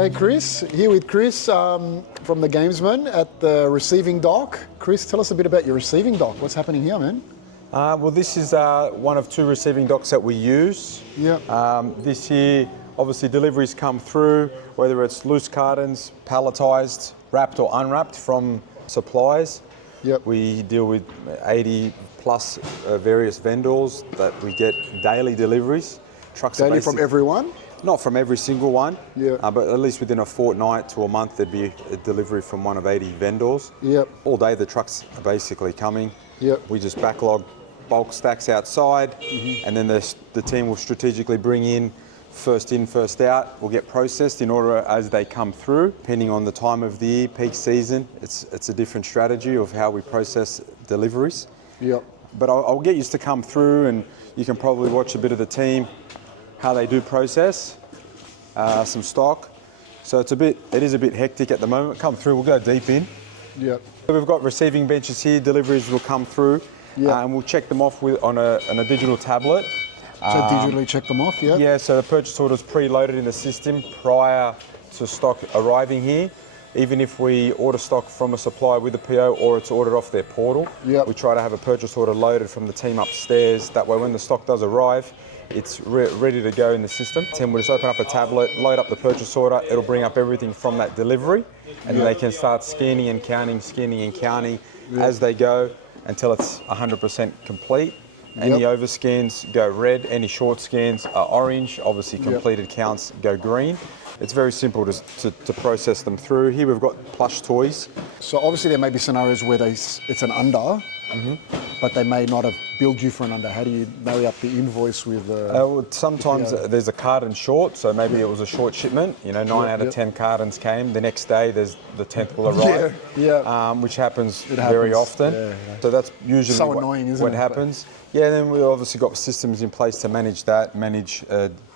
G'day Chris, here with Chris from the Gamesmen at the receiving dock. Chris, tell us a bit about your receiving dock. What's happening here, man? Well, this is one of two receiving docks that we use. Yeah. This here, obviously deliveries come through, whether it's loose cartons, palletized, wrapped or unwrapped from suppliers. Yep. We deal with 80 plus various vendors that we get daily deliveries. Trucks Daily from everyone? Not from every single one, Yeah. but at least within a fortnight to a month there'd be a delivery from one of 80 vendors. Yep. All day the trucks are basically coming. Yep. We just backlog bulk stacks outside, and then the team will strategically bring in first out, will get processed in order as they come through. Depending on the time of the year, peak season, it's a different strategy of how we process deliveries. Yep. But I'll get used to come through, and you can probably watch a bit of the team, how they do process some stock. So it is a bit hectic at the moment. Come through, we'll go deep in. Yep. We've got receiving benches here, deliveries will come through, Yep. and we'll check them off on a digital tablet. So digitally check them off, yeah? Yeah, so the purchase order is preloaded in the system prior to stock arriving here. Even if we order stock from a supplier with a PO or it's ordered off their portal, Yep. we try to have a purchase order loaded from the team upstairs. That way when the stock does arrive, it's ready to go in the system. Tim will just open up a tablet, load up the purchase order, it'll bring up everything from that delivery, and then they can start scanning and counting as they go until it's 100% complete. Any overscans go red, any short scans are orange, obviously completed counts go green. It's very simple to process them through. Here we've got plush toys. So obviously there may be scenarios where it's an under, but they may not have billed you for an under. How do you marry up the invoice with Well, sometimes there's a carton short, so maybe it was a short shipment. You know, 9 out of 10 cartons came. The next day, the 10th will arrive. Which happens very often. Yeah. So that's usually So annoying, isn't what it? happens. Yeah, then we've obviously got systems in place to manage that, manage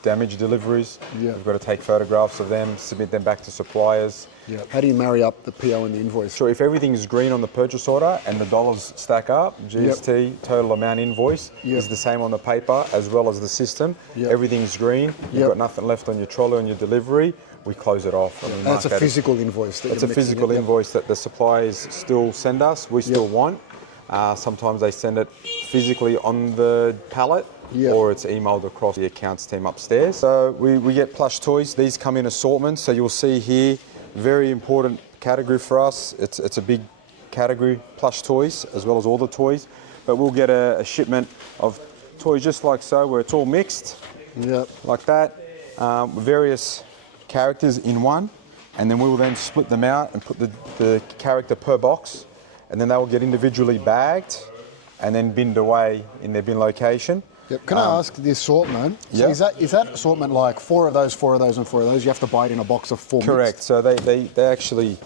damage deliveries. Yeah. We've got to take photographs of them, submit them back to suppliers. Yeah. How do you marry up the PO and the invoice? So if everything's green on the purchase order and the dollars stack up, GST, total amount invoice, is the same on the paper as well as the system. Everything's green, you've got nothing left on your trolley on your delivery, we close it off. And that's a physical invoice. That's a physical invoice that the suppliers still send us, we still want. Sometimes they send it physically on the pallet, or it's emailed across the accounts team upstairs. So we get plush toys. These come in assortments. So you'll see here, very important category for us. It's a big category, plush toys, as well as all the toys. But we'll get a shipment of toys just like so, where it's all mixed, like that, various characters in one. And then we will then split them out and put the character per box. And then they will get individually bagged and then binned away in their bin location. Yep. Can I ask the assortment? So is that assortment like 4 of those, 4 of those, and 4 of those? You have to buy it in a box of 4 Correct. mixed? So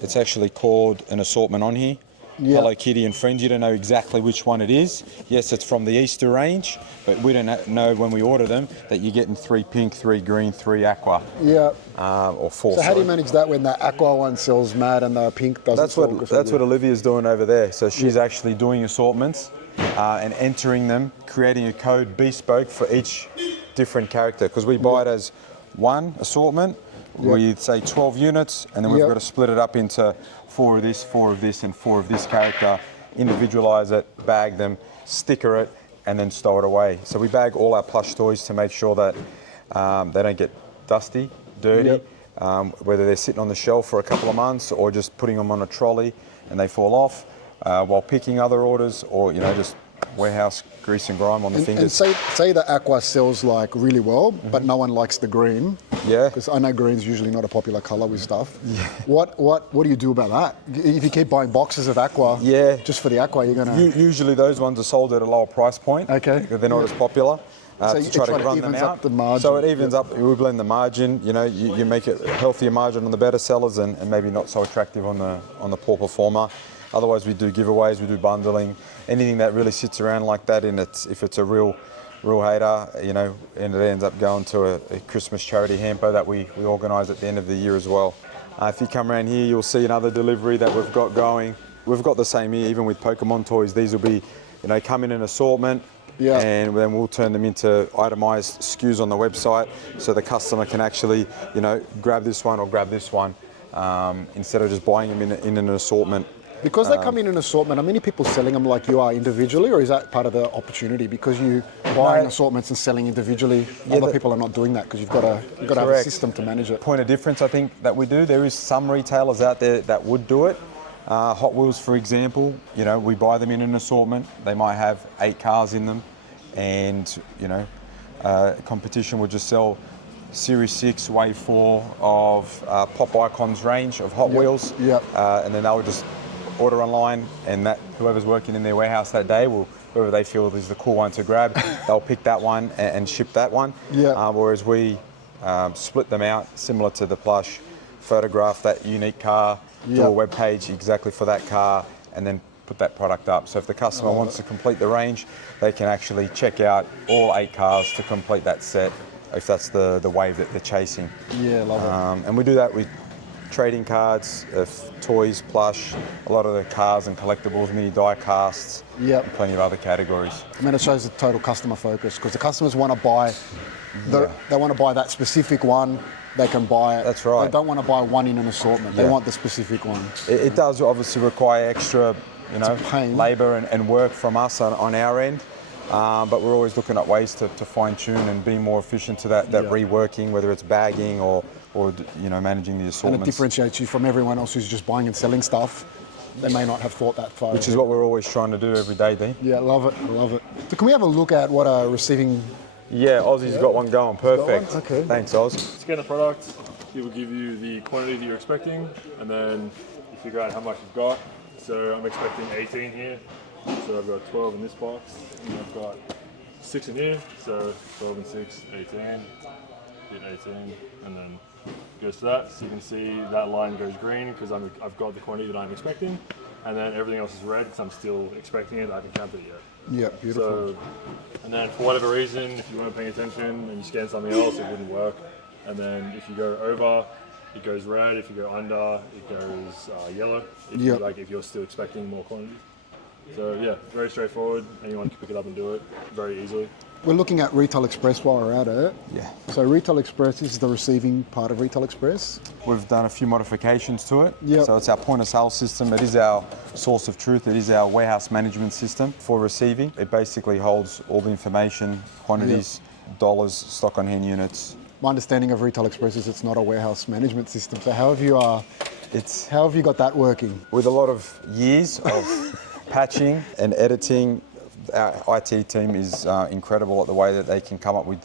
it's actually called an assortment on here. Hello Kitty and Friends. You don't know exactly which one it is. Yes, it's from the Easter range, but we don't know when we order them that you're getting 3 pink, 3 green, 3 aqua. Yeah. Or 4. So how do you manage that when the aqua one sells mad and the pink doesn't? That's what Olivia's doing over there. So she's actually doing assortments and entering them, creating a code bespoke for each different character. Because we buy it as one assortment, we say 12 units, and then we've got to split it up into 4 of this, 4 of this, and 4 of this character, individualize it, bag them, sticker it, and then stow it away. So we bag all our plush toys to make sure that they don't get dusty, dirty, whether they're sitting on the shelf for a couple of months or just putting them on a trolley and they fall off while picking other orders, or just warehouse grease and grime on the fingers. And say the aqua sells like really well, but no one likes the green. Yeah. Because I know green's usually not a popular colour with stuff. Yeah. What do you do about that? If you keep buying boxes of aqua, just for the aqua, you're gonna. Usually those ones are sold at a lower price point. Okay. They're not as popular. So to try to run them out. The margin. So it evens up. We blend the margin. You make it a healthier margin on the better sellers, and maybe not so attractive on the poor performer. Otherwise, we do giveaways, we do bundling, anything that really sits around like that. If it's a real hater, and it ends up going to a Christmas charity hamper that we organise at the end of the year as well. If you come around here, you'll see another delivery that we've got going. We've got the same here, even with Pokemon toys. These will be, come in an assortment. and then we'll turn them into itemized SKUs on the website, so the customer can actually, grab this one or grab this one, instead of just buying them in an assortment. Because they come in an assortment, are many people selling them like you are individually, or is that part of the opportunity? Because you buying assortments and selling individually, other people are not doing that because you've got to have a system to manage it. Point of difference, I think, that we do. There is some retailers out there that would do it. Hot Wheels, for example, we buy them in an assortment. They might have 8 cars in them, and competition would just sell Series 6, Wave 4 of Pop Icons range of Hot Wheels, and then they would just order online, and that whoever's working in their warehouse that day will, whoever they feel is the cool one to grab, they'll pick that one and ship that one. Whereas we split them out, similar to the plush, photograph that unique car, do a web page exactly for that car, and then put that product up. So if the customer wants to complete the range, they can actually check out all 8 cars to complete that set, if that's the wave that they're chasing. Yeah, love it. And we do that with trading cards, toys, plush, a lot of the cars and collectibles, mini die casts, and plenty of other categories. I mean, it shows the total customer focus, because the customers want to buy, they want to buy that specific one, they can buy it. That's right. They don't want to buy one in an assortment, they want the specific one. It does obviously require extra, labour and work from us on our end. But we're always looking at ways to fine tune and be more efficient to that reworking, whether it's bagging or managing the assortments. And it differentiates you from everyone else who's just buying and selling stuff. They may not have thought that far. Which is what we're always trying to do every day, Dean. Yeah, love it, I love it. So can we have a look at what a receiving... Yeah, Aussie's got one going, perfect. Okay. Thanks, Oz. Scan the product, it will give you the quantity that you're expecting, and then you figure out how much you've got. So I'm expecting 18 here, so I've got 12 in this box, and I've got 6 in here, so 12 and 6, 18, hit 18, and then it goes to that. So you can see that line goes green because I've got the quantity that I'm expecting, and then everything else is red because I'm still expecting it, I haven't counted it yet. Yeah, beautiful. So, and then for whatever reason, if you weren't paying attention and you scan something else, it wouldn't work. And then if you go over, it goes red. If you go under, it goes yellow. If you're still expecting more quantity. So yeah, very straightforward. Anyone can pick it up and do it very easily. We're looking at Retail Express while we're at it. Yeah. So Retail Express is the receiving part of Retail Express. We've done a few modifications to it. Yep. So it's our point of sale system. It is our source of truth. It is our warehouse management system for receiving. It basically holds all the information, quantities, dollars, stock on hand units. My understanding of Retail Express is it's not a warehouse management system. So how have you got that working? With a lot of years of patching and editing, our IT team is incredible at the way that they can come up with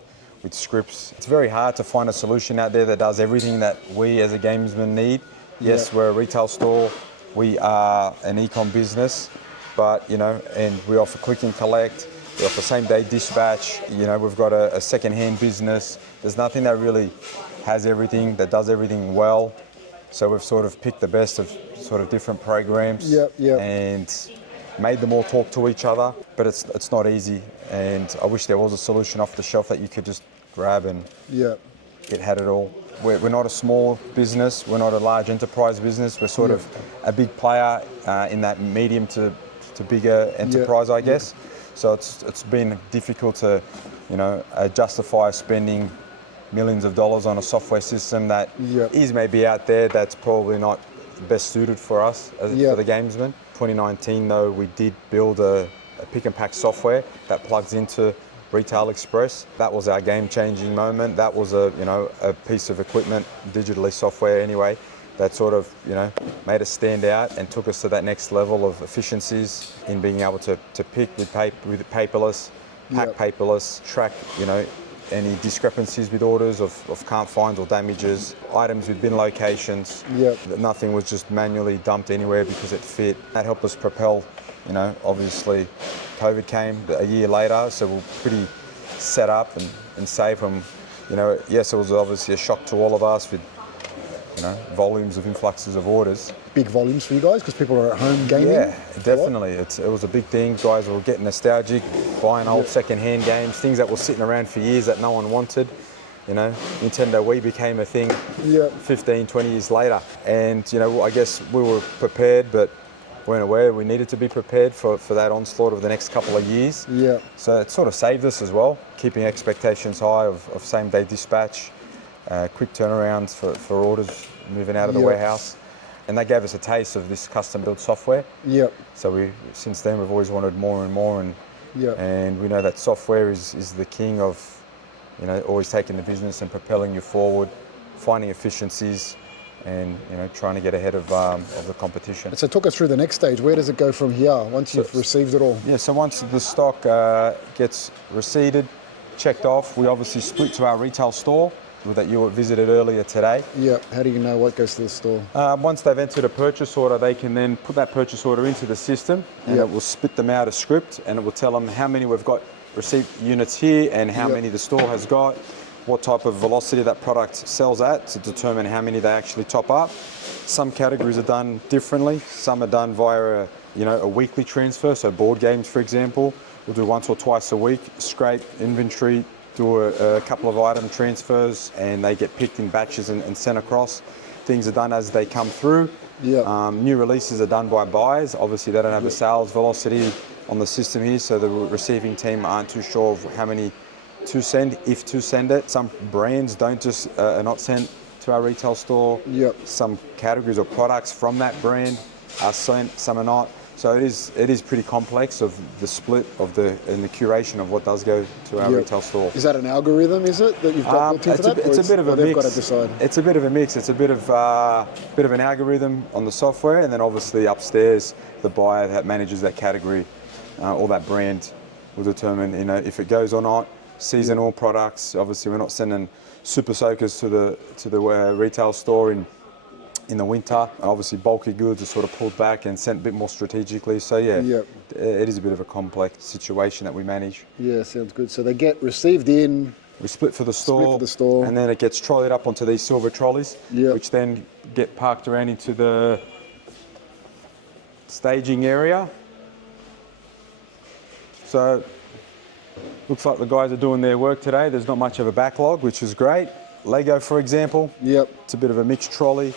scripts. It's very hard to find a solution out there that does everything that we as a Gamesmen need. Yes, we're a retail store, we are an e-com business, but and we offer click and collect, we offer same day dispatch, we've got a second-hand business. There's nothing that really has everything, that does everything well. So we've sort of picked the best of sort of different programs and made them all talk to each other, but it's not easy, and I wish there was a solution off the shelf that you could just grab and it had it all. We're not a small business, we're not a large enterprise business, we're sort of a big player in that medium to bigger enterprise, I guess. So it's been difficult to justify spending millions of dollars on a software system that is maybe out there that's probably not best suited for us for the Gamesmen. 2019 though, we did build a pick and pack software that plugs into Retail Express. That was our game-changing moment. That was a piece of equipment, digitally software anyway, that sort of made us stand out and took us to that next level of efficiencies in being able to pick with paperless, pack paperless, track any discrepancies with orders of can't finds or damages, items with bin locations. Nothing was just manually dumped anywhere because it fit. That helped us propel. Obviously COVID came a year later, so we're pretty set up and safe from, yes, it was obviously a shock to all of us with, volumes of influxes of orders. Big volumes for you guys because people are at home gaming? Yeah, definitely. It was a big thing. Guys were getting nostalgic, buying old second-hand games, things that were sitting around for years that no one wanted. Nintendo Wii became a thing 15, 20 years later. And, I guess we were prepared, but weren't aware we needed to be prepared for that onslaught of the next couple of years. Yeah. So it sort of saved us as well, keeping expectations high of same-day dispatch, quick turnarounds for orders moving out of the warehouse. And that gave us a taste of this custom-built software. Yep. So since then, we've always wanted more and more. And we know that software is the king of, always taking the business and propelling you forward, finding efficiencies, and trying to get ahead of the competition. So talk us through the next stage. Where does it go from here once you've received it all? Yeah, so once the stock gets receipted, checked off, we obviously split to our retail store that you visited earlier today. Yeah. How do you know what goes to the store? Once they've entered a purchase order, they can then put that purchase order into the system, and it will spit them out a script, and it will tell them how many we've got received units here and how many the store has got, what type of velocity that product sells at to determine how many they actually top up. Some categories are done differently. Some are done via a weekly transfer. So board games, for example, we'll do once or twice a week, scrape inventory, do a couple of item transfers, and they get picked in batches and sent across. Things are done as they come through. Yeah. New releases are done by buyers. Obviously, they don't have the sales velocity on the system here, so the receiving team aren't too sure of how many to send, if to send it. Some brands don't just are not sent to our retail store. Yep. Some categories or products from that brand are sent, some are not. So it is pretty complex of the split of and the curation of what does go to our retail store. Is that an algorithm? Is it that you've got built into that? It's a bit of a they've mix. got to decide. It's a bit of a mix. It's a bit of an algorithm on the software, and then obviously upstairs the buyer that manages that category or that brand will determine if it goes or not. Seasonal products. Obviously, we're not sending super soakers to the retail store in the winter. Obviously, bulky goods are sort of pulled back and sent a bit more strategically. So it is a bit of a complex situation that we manage. Yeah, sounds good. So they get received in. We split for the store, and then it gets trolleyed up onto these silver trolleys, which then get parked around into the staging area. So looks like the guys are doing their work today. There's not much of a backlog, which is great. Lego, for example, it's a bit of a mixed trolley,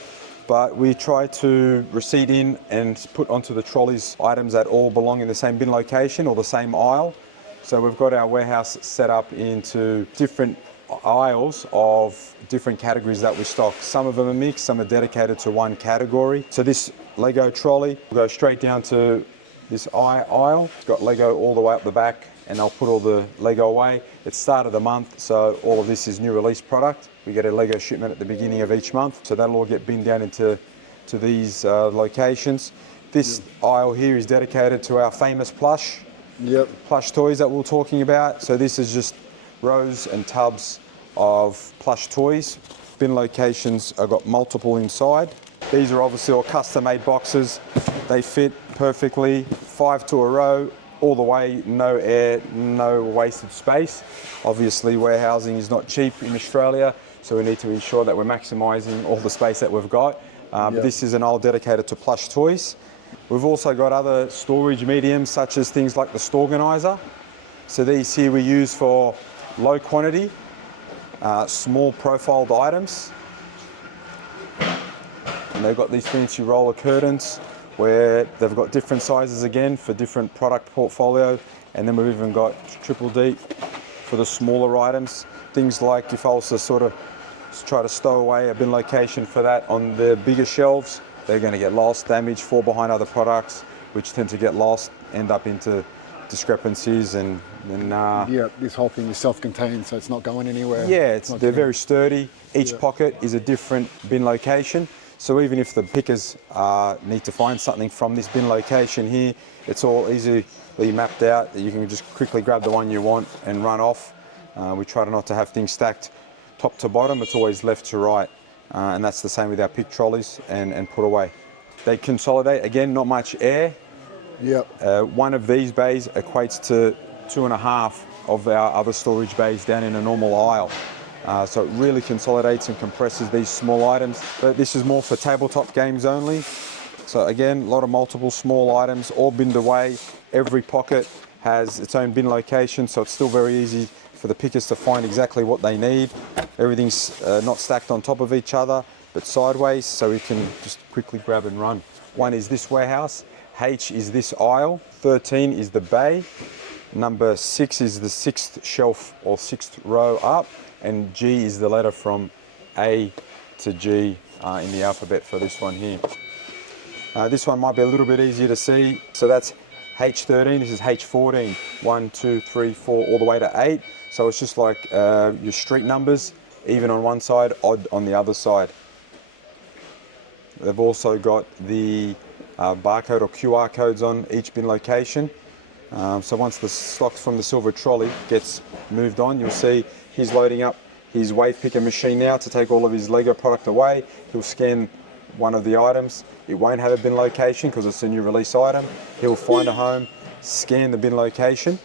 but we try to receipt in and put onto the trolleys items that all belong in the same bin location or the same aisle. So we've got our warehouse set up into different aisles of different categories that we stock. Some of them are mixed, some are dedicated to one category. So this Lego trolley will go straight down to this aisle. It's got Lego all the way up the back, and they'll put all the Lego away. It's start of the month, so all of this is new release product. We get a Lego shipment at the beginning of each month, so that'll all get binned down into these locations. This aisle here is dedicated to our famous plush toys that we were talking about. So this is just rows and tubs of plush toys. Bin locations have got multiple inside. These are obviously all custom-made boxes. They fit perfectly, 5 to a row, all the way, no air, no wasted space. Obviously, warehousing is not cheap in Australia, so we need to ensure that we're maximising all the space that we've got. This is an aisle dedicated to plush toys. We've also got other storage mediums, such as things like the Storganizer. So these here we use for low quantity, small profiled items. And they've got these fancy roller curtains where they've got different sizes again for different product portfolio. And then we've even got triple deep for the smaller items. Things like if I was to sort of try to stow away a bin location for that on the bigger shelves, they're going to get lost, damaged, fall behind other products, which tend to get lost, end up into discrepancies and this whole thing is self-contained, so it's not going anywhere. Yeah, they're very sturdy. Each pocket is a different bin location. So even if the pickers need to find something from this bin location here, it's all easily mapped out. You can just quickly grab the one you want and run off. We try not to have things stacked top to bottom. It's always left to right. And that's the same with our pick trolleys and put away. They consolidate, again, not much air. One of these bays equates to 2.5 of our other storage bays down in a normal aisle. So it really consolidates and compresses these small items. But this is more for tabletop games only. So again, a lot of multiple small items, all binned away. Every pocket has its own bin location, so it's still very easy for the pickers to find exactly what they need. Everything's not stacked on top of each other, but sideways, so we can just quickly grab and run. One is this warehouse H is this aisle, 13 is the bay, number 6 is the 6th shelf or 6th row up, and G is the letter from A to G in the alphabet for this one here. This one might be a little bit easier to see. So that's H13, this is H14, 1, 2, 3, 4, all the way to 8. So it's just like your street numbers, even on one side, odd on the other side. They've also got the barcode or QR codes on each bin location. So once the stock from the silver trolley gets moved on, you'll see he's loading up his wave picker machine now to take all of his Lego product away. He'll scan one of the items. It won't have a bin location because it's a new release item. He'll find a home, scan the bin location,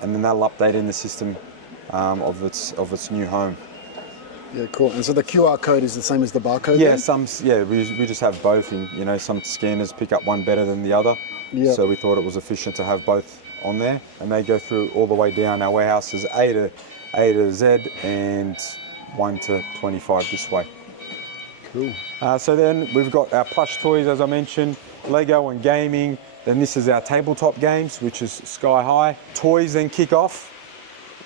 and then that'll update in the system of its new home. Yeah, cool. And so the QR code is the same as the barcode? Yeah, then? we just have both. Some scanners pick up one better than the other. Yeah. So we thought it was efficient to have both on there, and they go through all the way down our warehouses, A to Z, and 1 to 25 this way. Cool. So then we've got our plush toys, as I mentioned, Lego and gaming. Then this is our tabletop games, which is sky high. Toys then kick off.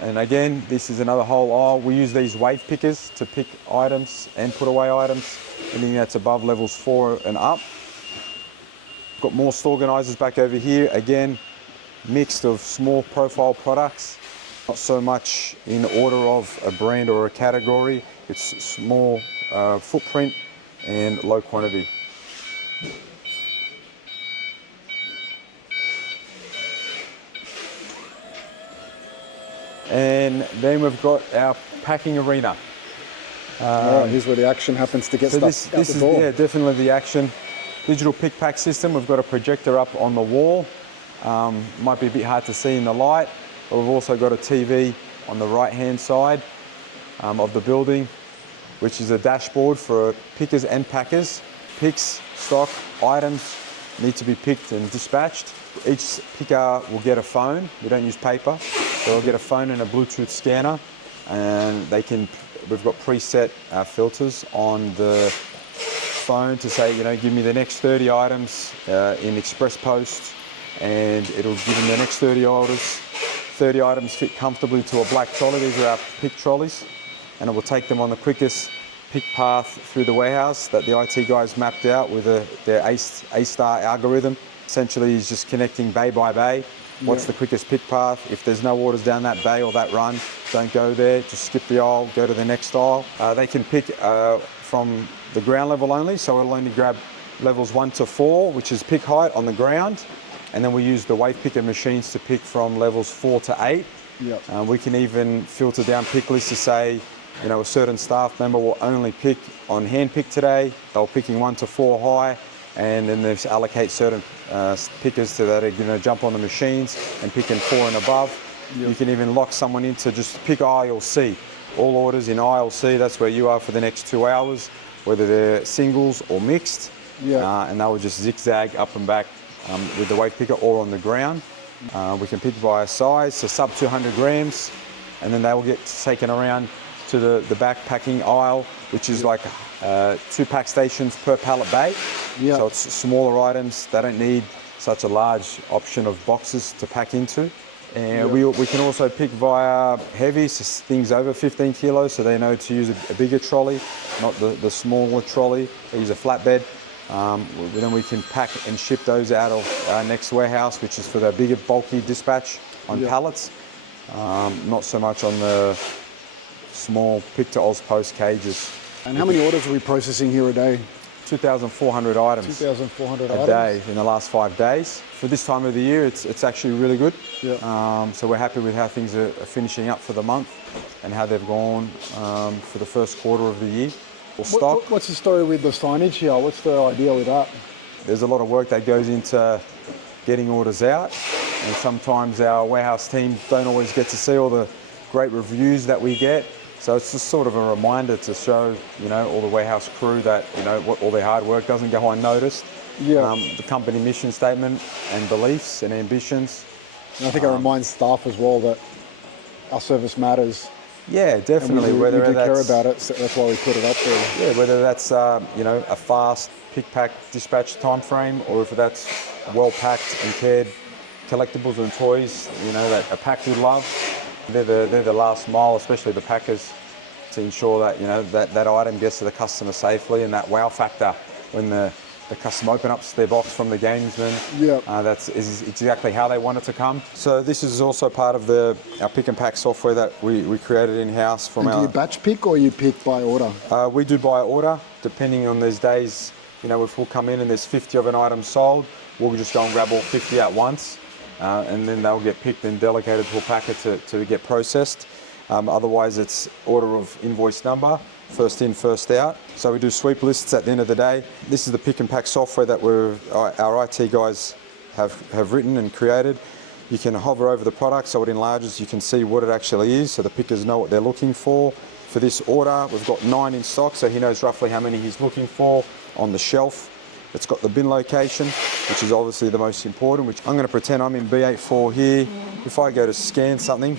And again, this is another whole aisle. We use these wave pickers to pick items and put away items, anything that's above levels 4 and up. Got more store organizers back over here. Again, mixed of small profile products. Not so much in order of a brand or a category. It's small footprint and low quantity. And then we've got our packing arena. Here's where the action happens to get So stuff this out is the door. definitely the action. Digital pick pack system. We've got a projector up on the wall. Might be a bit hard to see in the light, but we've also got a TV on the right hand side of the building, which is a dashboard for pickers and packers. Picks, stock, items need to be picked and dispatched. Each picker will get a phone. We don't use paper. They'll get a phone and a Bluetooth scanner, and we've got preset filters on the phone to say, give me the next 30 items in express post, and it'll give them the next 30 orders. 30 items fit comfortably to a black trolley. These are our pick trolleys, and it will take them on the quickest pick path through the warehouse that the IT guys mapped out with their A-star algorithm. Essentially, he's just connecting bay by bay. What's the quickest pick path? If there's no orders down that bay or that run, don't go there. Just skip the aisle, go to the next aisle. They can pick from the ground level only, so it'll only grab levels 1 to 4, which is pick height on the ground. And then we use the wave picker machines to pick from levels 4 to 8. Yep. We can even filter down pick lists to say, a certain staff member will only pick on hand pick today. They're picking 1 to 4 high, and then they allocate certain pickers to that are going to jump on the machines and pick in 4 and above. Yep. You can even lock someone in to just pick aisle C. All orders in aisle C, that's where you are for the next 2 hours, whether they're singles or mixed. Yep. And they will just zigzag up and back with the wave picker or on the ground. We can pick by a size, so sub 200 grams, and then they will get taken around to the back packing aisle, which is like 2 pack stations per pallet bay. Yep. So it's smaller items. They don't need such a large option of boxes to pack into. And we can also pick via heavy, so things over 15 kilos, so they know to use a bigger trolley, not the smaller trolley. They use a flatbed. Then we can pack and ship those out of our next warehouse, which is for the bigger, bulky dispatch on pallets. Not so much on the small pick to Ozpost cages. And how many orders are we processing here a day? 2,400 items. 2,400 a day in the last 5 days. For this time of the year, it's actually really good. Yeah. So we're happy with how things are finishing up for the month and how they've gone for the first quarter of the year. Stock. What's the story with the signage here? What's the idea with that? There's a lot of work that goes into getting orders out, and sometimes our warehouse team don't always get to see all the great reviews that we get. So it's just sort of a reminder to show, all the warehouse crew that, all their hard work doesn't go unnoticed. Yeah. The company mission statement and beliefs and ambitions. And I think it reminds staff as well that our service matters. Yeah, definitely. And we whether do that's, care about it, so that's why we put it up there. Yeah, whether that's you know, a fast pick pack dispatch time frame, or if that's well packed and cared collectibles and toys, you know, that are packed with love. They're the last mile, especially the packers, to ensure that, you know, that item gets to the customer safely, and that wow factor when the customer opens up their box from the Gamesmen. Yep. That's is exactly how they want it to come. So this is also part of our pick and pack software that we created in-house from And do you batch pick or you pick by order? We do by order, depending on these days. You know, if we'll come in and there's 50 of an item sold, we'll just go and grab all 50 at once, and then they'll get picked and delegated to a packer to get processed. Otherwise, it's order of invoice number, first in, first out. So we do sweep lists at the end of the day. This is the pick and pack software that our IT guys have written and created. You can hover over the product so it enlarges, you can see what it actually is, so the pickers know what they're looking for. For this order, we've got 9 in stock, so he knows roughly how many he's looking for on the shelf. It's got the bin location, which is obviously the most important, which I'm going to pretend I'm in B84 here. If I go to scan something,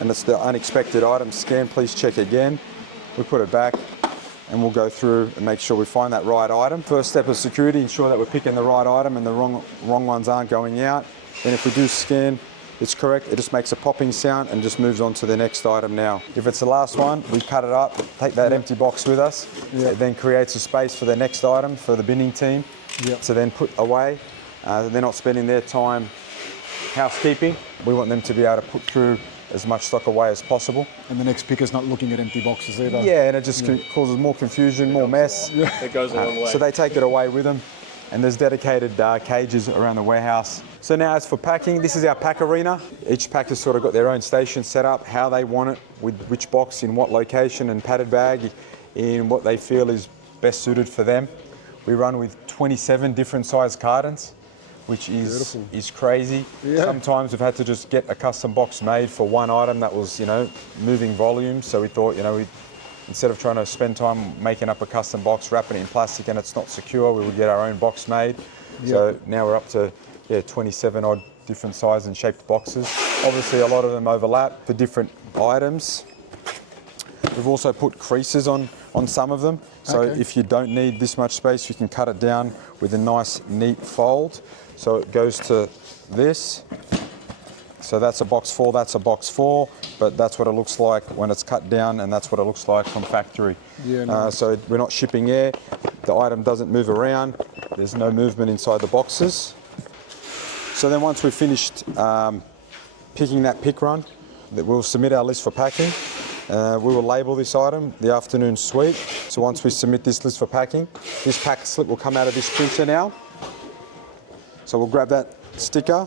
and it's the unexpected item scan, please check again. We put it back and we'll go through and make sure we find that right item. First step of security, ensure that we're picking the right item and the wrong ones aren't going out. Then if we do scan, it's correct, it just makes a popping sound and just moves on to the next item now. If it's the last one, we cut it up, take that empty box with us. It then creates a space for the next item for the binning team to then put away. They're not spending their time housekeeping. We want them to be able to put through as much stock away as possible. And the next picker's not looking at empty boxes either. Yeah, and it just causes more confusion, more mess. It goes a long way. So they take it away with them, and there's dedicated cages around the warehouse. So now as for packing, this is our pack arena. Each packer's sort of got their own station set up, how they want it, with which box, in what location, and padded bag, in what they feel is best suited for them. We run with 27 different size cartons, which is crazy. Yeah. Sometimes we've had to just get a custom box made for one item that was, you know, moving volume. So we thought, you know, instead of trying to spend time making up a custom box, wrapping it in plastic and it's not secure, we would get our own box made. Yep. So now we're up to 27 odd different size and shaped boxes. Obviously a lot of them overlap for different items. We've also put creases on some of them. So if you don't need this much space, you can cut it down with a nice neat fold. So it goes to this. So that's a box 4, that's a box 4, but that's what it looks like when it's cut down, and that's what it looks like from factory. Yeah, nice. So we're not shipping air, the item doesn't move around, there's no movement inside the boxes. So then once we've finished picking that pick run, we'll submit our list for packing. We will label this item, the afternoon sweep. So once we submit this list for packing, this pack slip will come out of this printer now. So we'll grab that sticker.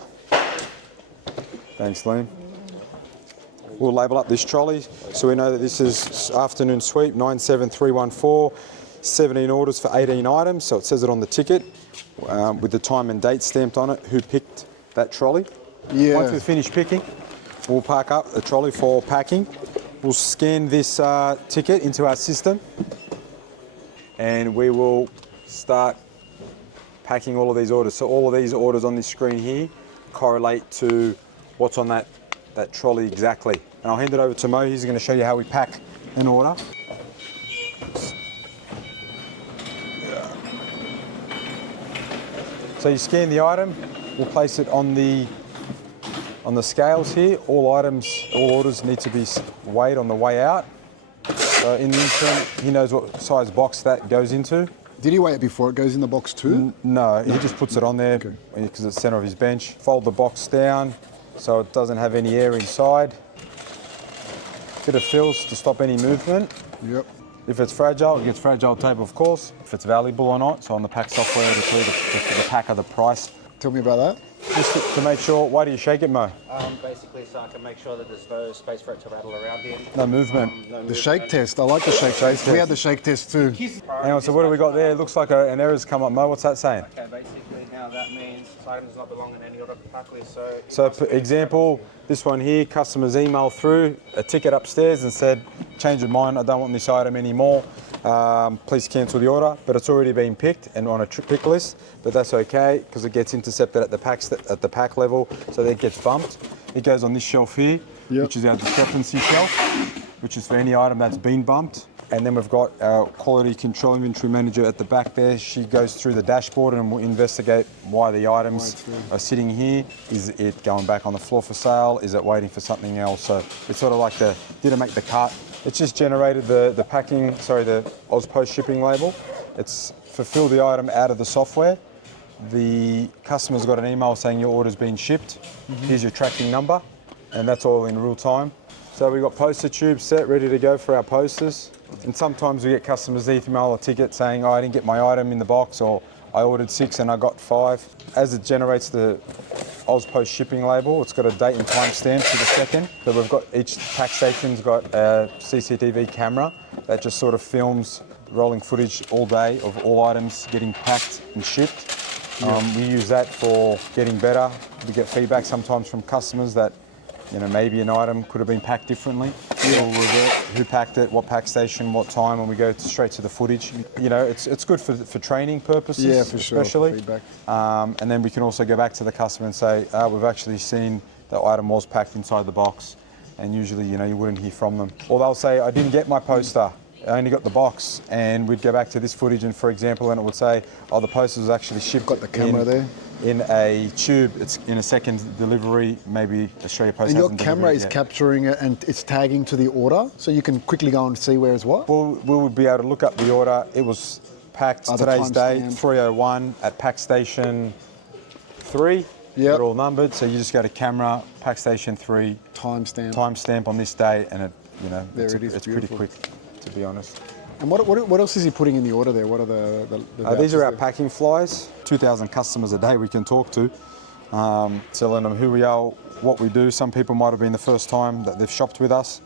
Thanks, Liam. We'll label up this trolley so we know that this is afternoon sweep 97314, 17 orders for 18 items. So it says it on the ticket with the time and date stamped on it, who picked that trolley. Yeah. Once we've finished picking, we'll park up the trolley for packing. We'll scan this ticket into our system and we will start packing all of these orders. So all of these orders on this screen here correlate to what's on that trolley exactly. And I'll hand it over to Mo, he's going to show you how we pack an order. So you scan the item, we'll place it on the scales here. All orders need to be weighed on the way out. So in the interim, he knows what size box that goes into. Did he weigh it before it goes in the box too? No, he just puts it on there because it's the center of his bench. Fold the box down so it doesn't have any air inside. Bit of fills to stop any movement. Yep. If it's fragile, it gets fragile tape, of course. If it's valuable or not, so on the pack software, it'll tell you the packer, the price. Tell me about that. Just to make sure, why do you shake it, Mo? Basically so I can make sure that there's no space for it to rattle around in. No movement. The shake test, I like the shake test. We had the shake test too. Hang on, so what do we got there? It looks like an error's come up, Mo. What's that saying? Okay, basically now that means this item does not belong in any other pack list. So for example, this one here, customers emailed through a ticket upstairs and said, change of mind, I don't want this item anymore. Please cancel the order, but it's already been picked and on a pick list, but that's okay because it gets intercepted at the pack level, so that it gets bumped. It goes on this shelf here. which is our discrepancy shelf, which is for any item that's been bumped. And then we've got our quality control inventory manager at the back there. She goes through the dashboard and will investigate why the items are sitting here. Is it going back on the floor for sale? Is it waiting for something else? So it's sort of like did it make the cut? It's just generated the AusPost shipping label. It's fulfilled the item out of the software. The customer's got an email saying your order's been shipped. Here's your tracking number, and that's all in real time. So we've got poster tubes set, ready to go for our posters. And sometimes we get customers email a ticket saying, oh, I didn't get my item in the box, or I ordered 6 and I got 5. As it generates the AusPost shipping label, it's got a date and time stamp to the second. So we've got, each pack station's got a CCTV camera that just sort of films rolling footage all day of all items getting packed and shipped. We use that for getting better. We get feedback sometimes from customers that maybe an item could have been packed differently. We'll revert who packed it, what pack station, what time, and we go straight to the footage. It's good for training purposes, especially. Feedback. And then we can also go back to the customer and say, we've actually seen the item was packed inside the box, and usually, you wouldn't hear from them. Or they'll say, I didn't get my poster, I only got the box, and we'd go back to this footage, and for example, and it would say, the poster was actually shipped. Got the camera there. In a tube, it's in a second delivery, maybe Australia Post. And your camera is capturing it and it's tagging to the order, so you can quickly go and see where it's what? Well, we would be able to look up the order. It was packed today's date, 3:01 at pack station 3. Yep. They're all numbered, so you just go to camera, pack station 3, timestamp on this day, and it's pretty quick, to be honest. And what else is he putting in the order there? What are the these are our packing flies. 2,000 customers a day we can talk to, telling them who we are, what we do. Some people might have been the first time that they've shopped with us.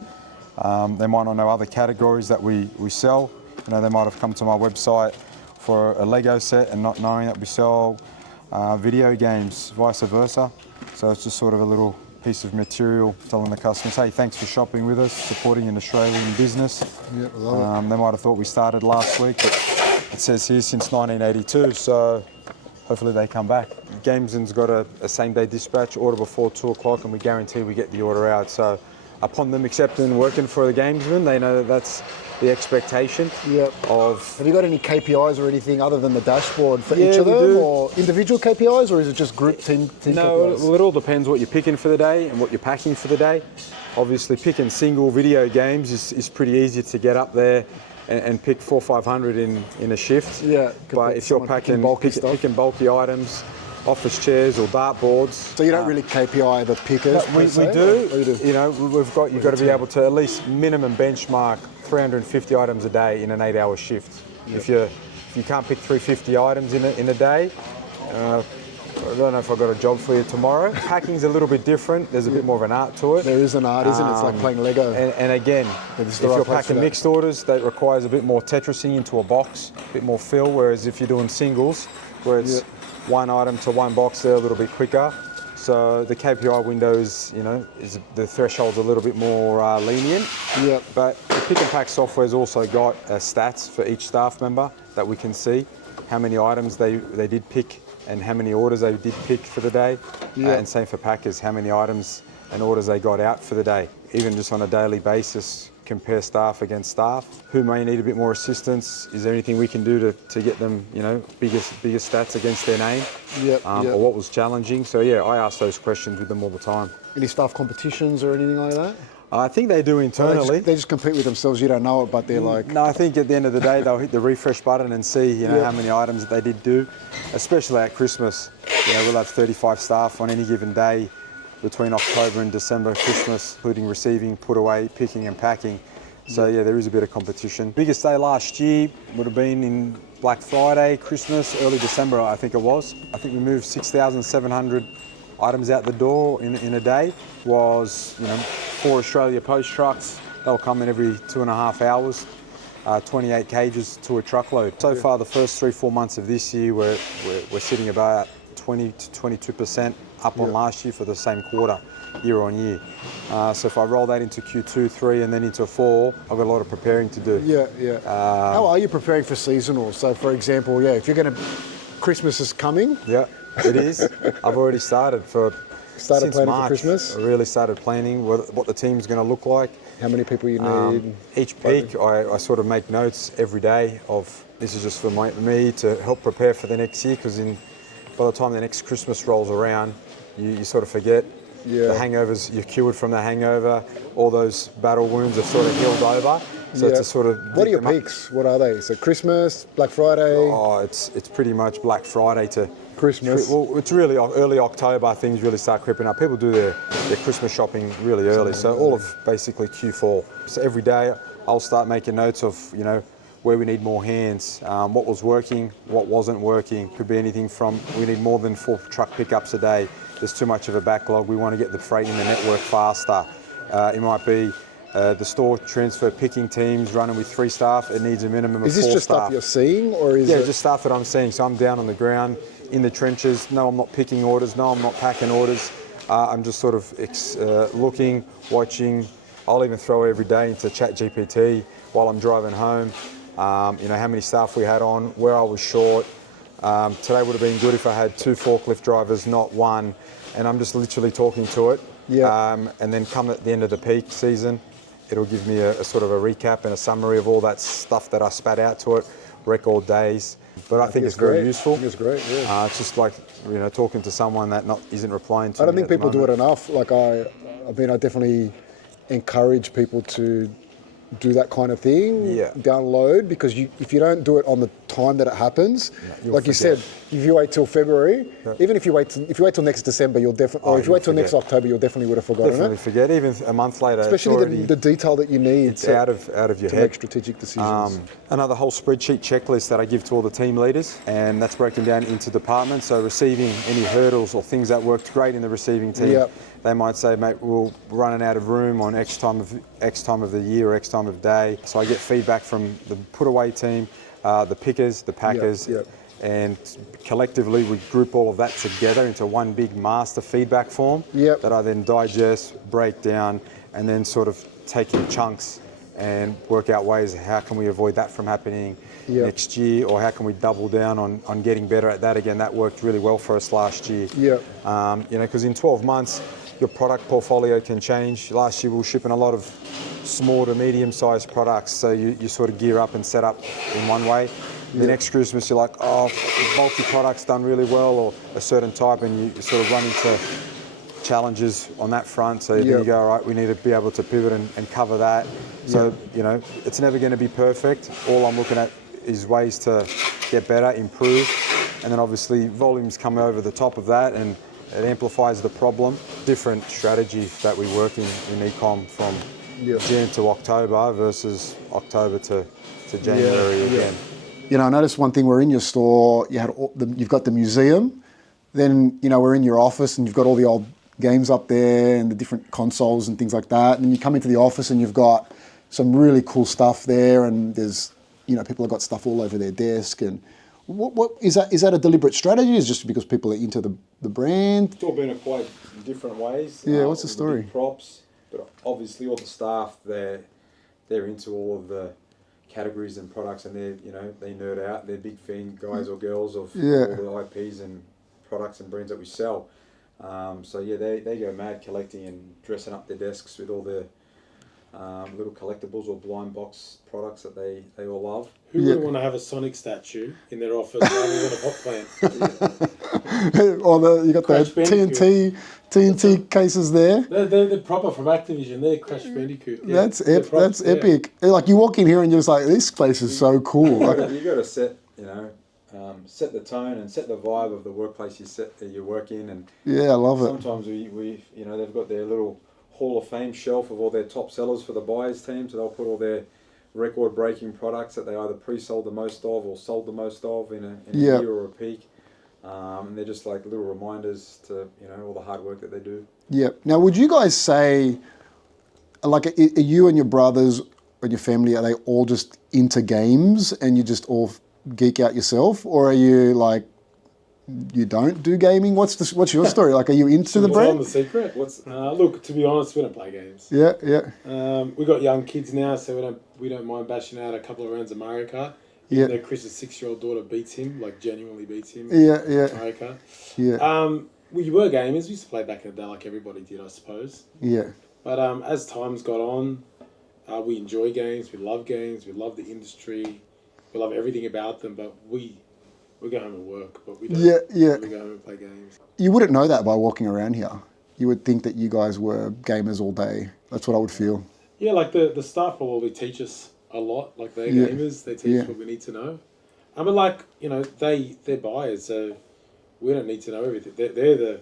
They might not know other categories that we sell. They might have come to my website for a Lego set and not knowing that we sell video games, vice versa. So it's just sort of a little piece of material telling the customers, hey, thanks for shopping with us, supporting an Australian business. Yep, I love it. They might have thought we started last week, but it says here since 1982, so hopefully they come back. Gamesmen's got a same-day dispatch, order before 2 o'clock, and we guarantee we get the order out. So upon them accepting and working for the Gamesmen, they know that that's the expectation of... Have you got any KPIs or anything other than the dashboard for each of them? Do. Or individual KPIs, or is it just group team No, KPIs? well, it all depends what you're picking for the day and what you're packing for the day. Obviously, picking single video games is pretty easy to get up there and pick 400 or 500 in a shift. Yeah. But if you're picking bulky items, office chairs or dartboards. So you don't really KPI the pickers? No, we do. You've got to be able to at least minimum benchmark 350 items a day in an 8-hour shift. Yep. If you can't pick 350 items in a day, I don't know if I've got a job for you tomorrow. Packing's a little bit different. There's a bit more of an art to it. There is an art, isn't it? It's like playing Lego. And again, if you're packing mixed orders, that requires a bit more Tetrising into a box, a bit more fill, whereas if you're doing singles, where it's one item to one box, they're a little bit quicker. So the KPI windows, is the threshold's a little bit more lenient. Yep. But the pick and pack software's also got stats for each staff member that we can see how many items they did pick and how many orders they did pick for the day. And same for packers, how many items and orders they got out for the day. Even just on a daily basis, compare staff against staff. Who may need a bit more assistance? Is there anything we can do to get them, bigger stats against their name? Or what was challenging? So I ask those questions with them all the time. Any staff competitions or anything like that? I think they do internally. They just compete with themselves. You don't know it, but they're like... No, I think at the end of the day, they'll hit the refresh button and see, how many items that they did do, especially at Christmas. We'll have 35 staff on any given day between October and December, Christmas, including receiving, put away, picking and packing. So there is a bit of competition. Biggest day last year would have been in Black Friday, Christmas, early December, I think it was. I think we moved 6,700 items out the door in a day. Was 4 Australia Post trucks. They'll come in every 2.5 hours, 28 cages to a truckload. So far, the first 3-4 months of this year, we're sitting about 20 to 22% up on last year for the same quarter, year on year. So if I roll that into Q2, 3 and then into 4, I've got a lot of preparing to do. How are you preparing for seasonal? So for example, if you're going to, Christmas is coming. Yeah, it is. I've already started for started Since planning March, for Christmas? I really started planning what the team's going to look like. How many people you need? Each peak, I sort of make notes every day of this is just for me to help prepare for the next year, because by the time the next Christmas rolls around, you sort of forget the hangovers, you're cured from the hangover, all those battle wounds have sort of healed over. So to sort of what are your peaks? What are they? So Christmas, Black Friday? Oh, it's pretty much Black Friday to Christmas. Well, it's really early October, things really start creeping up. People do their Christmas shopping really early, so all of basically Q4. So every day I'll start making notes of, where we need more hands, what was working, what wasn't working. Could be anything from we need more than 4 truck pickups a day. There's too much of a backlog. We want to get the freight in the network faster. It might be the store transfer picking teams running with 3 staff. It needs a minimum of 4 staff. Is this just stuff you're seeing, or is it? Just stuff that I'm seeing. So I'm down on the ground in the trenches. No, I'm not picking orders. No, I'm not packing orders. I'm just sort of looking, watching. I'll even throw every day into ChatGPT while I'm driving home. How many staff we had on, where I was short. Today would have been good if I had 2 forklift drivers, not 1. And I'm just literally talking to it. Yeah. And then come at the end of the peak season, it'll give me a sort of a recap and a summary of all that stuff that I spat out to it, record days. But I think it's very useful. I think it's great, yeah. It's just like, talking to someone that isn't replying to me. I don't think people do it enough. Like I definitely encourage people to do that kind of thing, download, because if you don't do it on the time that it happens, like you said, if you wait till February, even if you wait till next December, you'll definitely, or if you wait till next October, you'll definitely would have forgotten definitely forget, even a month later. Especially the detail that you need it's out of your to head. make strategic decisions. Another whole spreadsheet checklist that I give to all the team leaders, and that's broken down into departments. So receiving any hurdles or things that worked great in the receiving team. They might say, mate, we're running out of room on X time of the year or X time of day. So I get feedback from the put away team, the pickers, the packers, and collectively we group all of that together into one big master feedback form that I then digest, break down, and then sort of take in chunks and work out ways how can we avoid that from happening next year, or how can we double down on getting better at that again. That worked really well for us last year. Because in 12 months, your product portfolio can change. Last year we were shipping a lot of small to medium-sized products, so you sort of gear up and set up in one way. The next Christmas you're like, multi-product's done really well, or a certain type, and you sort of run into challenges on that front. So then you go, all right, we need to be able to pivot and cover that. So, it's never going to be perfect. All I'm looking at is ways to get better, improve, and then obviously volumes come over the top of that, and it amplifies the problem. Different strategy that we work in e-com from Jan to October versus October to January again. I noticed one thing. We're in your store. You've got the museum. Then we're in your office, and you've got all the old games up there and the different consoles and things like that. And then you come into the office, and you've got some really cool stuff there. And there's people have got stuff all over their desk. And what is that? Is that a deliberate strategy? Is it just because people are into the brand? It's all been applied in different ways. What's the story? The big props, but obviously all the staff they're into all of the categories and products, and they nerd out. They're big fan guys or girls of all the IPs and products and brands that we sell. They go mad collecting and dressing up their desks with all the little collectibles or blind box products that they all love. Who wouldn't want to have a Sonic statue in their office rather than a hot plant? You got the TNT cases there. They're proper from Activision. They're Crash Bandicoot. Yeah. That's epic. Like you walk in here and you're just like, this place is so cool. You got to set set the tone and set the vibe of the workplace you work in. And I love it. Sometimes we they've got their little Hall of Fame shelf of all their top sellers for the buyers team, so they'll put all their record-breaking products that they either pre-sold the most of or sold the most of in a year or a peak. And they're just like little reminders to all the hard work that they do. Now, would you guys say, like, are you and your brothers and your family, are they all just into games and you just all geek out yourself, or are you like, you don't do gaming? What's your story? Like, are you into the brand? The secret. Look, to be honest, we don't play games. We got young kids now, so we don't mind bashing out a couple of rounds of Mario Kart. Chris's 6-year-old daughter beats him, like genuinely beats him. Mario Kart. we were gamers. We used to play back in the day like everybody did, I suppose. Yeah. But as time's got on, we enjoy games. We love games. We love the industry. We love everything about them. But we go home and work. But we don't really go home and play games. You wouldn't know that by walking around here. You would think that you guys were gamers all day. That's what I would feel. Yeah, like the staff probably teach us a lot. Like they're gamers. They teach us what we need to know. But like, you know, they're buyers, so we don't need to know everything.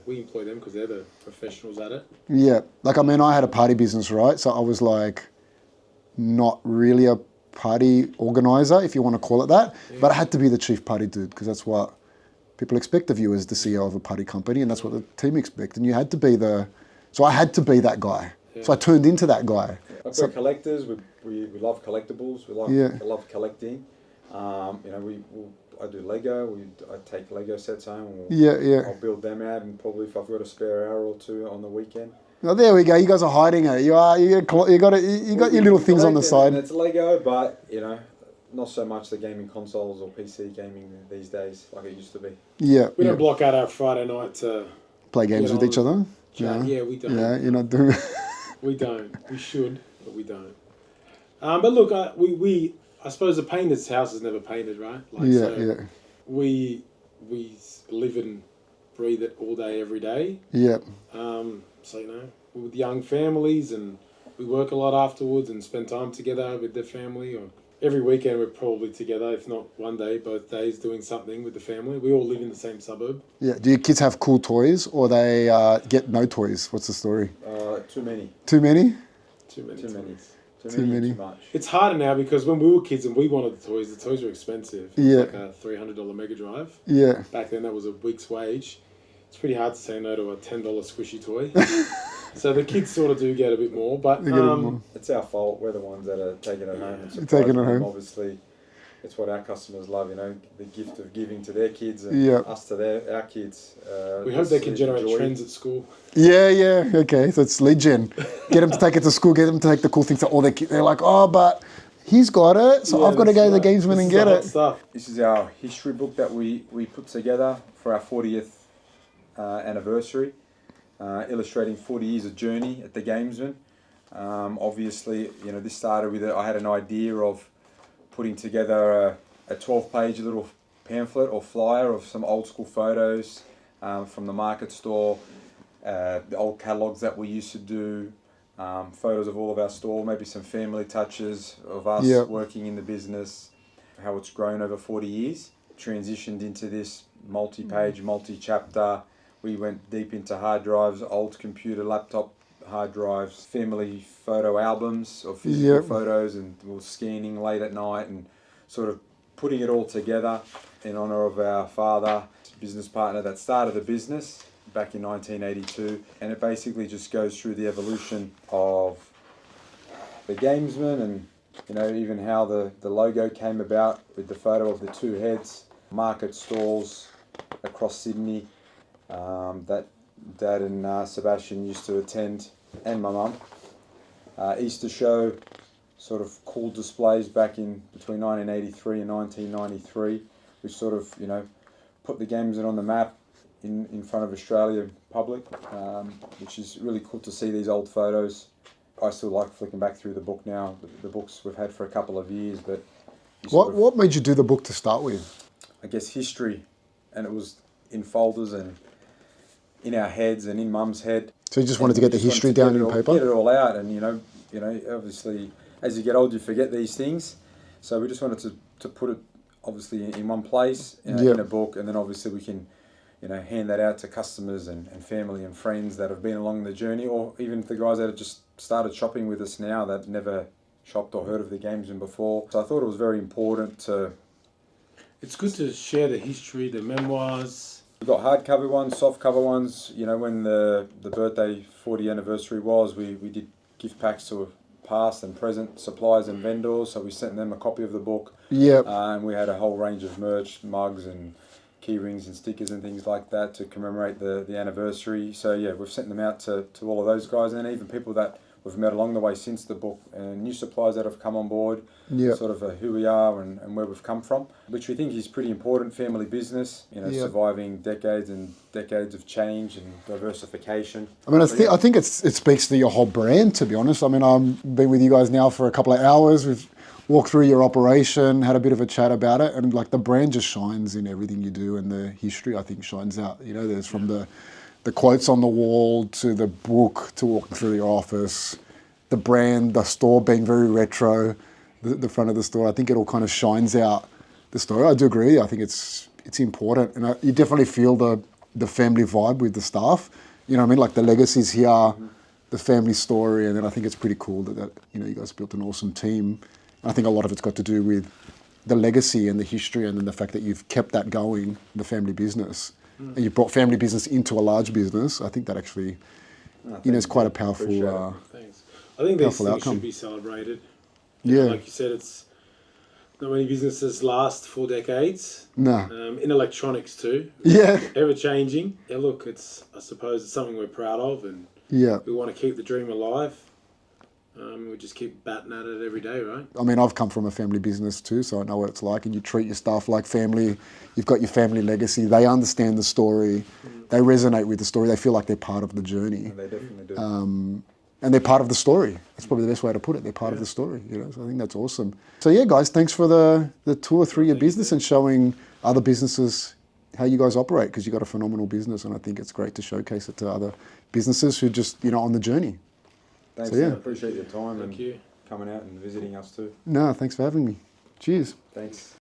We employ them because they're the professionals at it. Yeah. Like, I mean, I had a party business, right? So I was like not really a party organizer, if you want to call it that. Yeah. But I had to be the chief party dude because that's what people expect of you as the CEO of a party company, and that's what the team expect. And you had to be so I had to be that guy. Yeah. So I turned into that guy. Yeah. We're collectors. We love collectibles. We love collecting. You know, I do Lego. I take Lego sets home. I'll build them out, and probably if I've got a spare hour or two on the weekend. Oh, there we go. You guys are hiding it. You got your little things on the side. And it's Lego, but you know, not so much the gaming consoles or PC gaming these days like it used to be. Yeah. We don't block out our Friday night to play games with each other. Yeah, we don't. Yeah, you're not doing. We don't. We should, but we don't. But look, I suppose a painter's house is never painted, right? Like, We live and breathe it all day, every day. Yeah. So, you know, we're with young families, and we work a lot afterwards and spend time together with the family. Or every weekend we're probably together, if not one day, both days, doing something with the family. We all live in the same suburb. Yeah. Do your kids have cool toys, or they get no toys? What's the story? Too many. Too many? Too many. Too much. It's harder now because when we were kids and we wanted the toys were expensive. Yeah. Like a $300 Mega Drive. Yeah. Back then that was a week's wage. It's pretty hard to say no to a $10 squishy toy. So the kids sort of do get a bit more, but it's our fault. We're the ones that are taking it home. And taking it home. Obviously, it's what our customers love. You know, the gift of giving to their kids and us to our kids. We hope they can generate trends at school. Yeah. Okay, so it's lead gen. Get them to take it to school. Get them to take the cool things to all their kids. They're like, oh, but he's got it, so I've got to go to the Gamesmen and get it. This is our history book that we put together for our 40th anniversary, illustrating 40 years of journey at the Gamesmen. Obviously, you know, this started with I had an idea of putting together a 12-page little pamphlet or flyer of some old school photos from the market store, the old catalogues that we used to do, photos of all of our store, maybe some family touches of us working in the business, how it's grown over 40 years, transitioned into this multi-page, multi-chapter. We went deep into hard drives, old computer, laptop hard drives, family photo albums of physical photos, and we were scanning late at night and sort of putting it all together in honour of our father, business partner that started the business back in 1982. And it basically just goes through the evolution of the Gamesmen, and you know, even how the logo came about with the photo of the two heads, market stalls across Sydney that Dad and Sebastian used to attend, and my mum. Easter show, sort of cool displays back in between 1983 and 1993, which sort of, you know, put the Gamesmen on the map in front of Australia public, which is really cool to see these old photos. I still like flicking back through the book now. The books we've had for a couple of years, but what made you do the book to start with? I guess history, and it was in folders and in our heads and in Mum's head. So you just wanted to get the history down in paper? Get it all out, and you know, obviously, as you get old, you forget these things. So we just wanted to put it, obviously, in one place, in a book, and then obviously we can, you know, hand that out to customers and family and friends that have been along the journey, or even the guys that have just started shopping with us now that never shopped or heard of the Gamesmen before. So I thought it was very important to... It's good to share the history, the memoirs. We've got hardcover ones, softcover ones. You know, when the birthday 40 anniversary was, we did gift packs to past and present suppliers and vendors, so we sent them a copy of the book. And we had a whole range of merch, mugs and key rings and stickers and things like that to commemorate the anniversary. So yeah, we've sent them out to all of those guys, and even people that we've met along the way since the book, and new suppliers that have come on board, Yeah. sort of who we are and where we've come from, which we think is pretty important. Family business, you know, surviving decades and decades of change and diversification. I mean, I think it speaks to your whole brand, to be honest. I mean, I've been with you guys now for a couple of hours. We've walked through your operation, had a bit of a chat about it, and like the brand just shines in everything you do, and the history, I think, shines out. You know, there's from the quotes on the wall to the book to walking through your office, the brand, the store being very retro, the front of the store. I think it all kind of shines out the story. I do agree with you. I think it's important, and you definitely feel the family vibe with the staff. You know what I mean? Like the legacies here, the family story, and then I think it's pretty cool that you know, you guys built an awesome team. I think a lot of it's got to do with the legacy and the history, and then the fact that you've kept that going, the family business, and you've brought family business into a large business. I think that actually, you know, it's quite a powerful, Thanks. I think these things outcome. should be celebrated. Yeah. Like you said, it's not many businesses last 4 decades. No. In electronics too. Yeah. Ever changing. Yeah, look, I suppose it's something we're proud of, and Yeah. we want to keep the dream alive. We just keep batting at it every day, right? I mean, I've come from a family business too, so I know what it's like. And you treat your staff like family. You've got your family legacy. They understand the story. They resonate with the story. They feel like they're part of the journey. And they definitely do. And they're part of the story. That's probably the best way to put it. They're part of the story, you know. So I think that's awesome. So yeah, guys, thanks for the tour through your business and showing other businesses how you guys operate, because you've got a phenomenal business, and I think it's great to showcase it to other businesses who just, you know, on the journey. Thanks, So, yeah. I appreciate your time Thank you. coming out and visiting us too. No, thanks for having me. Cheers. Thanks.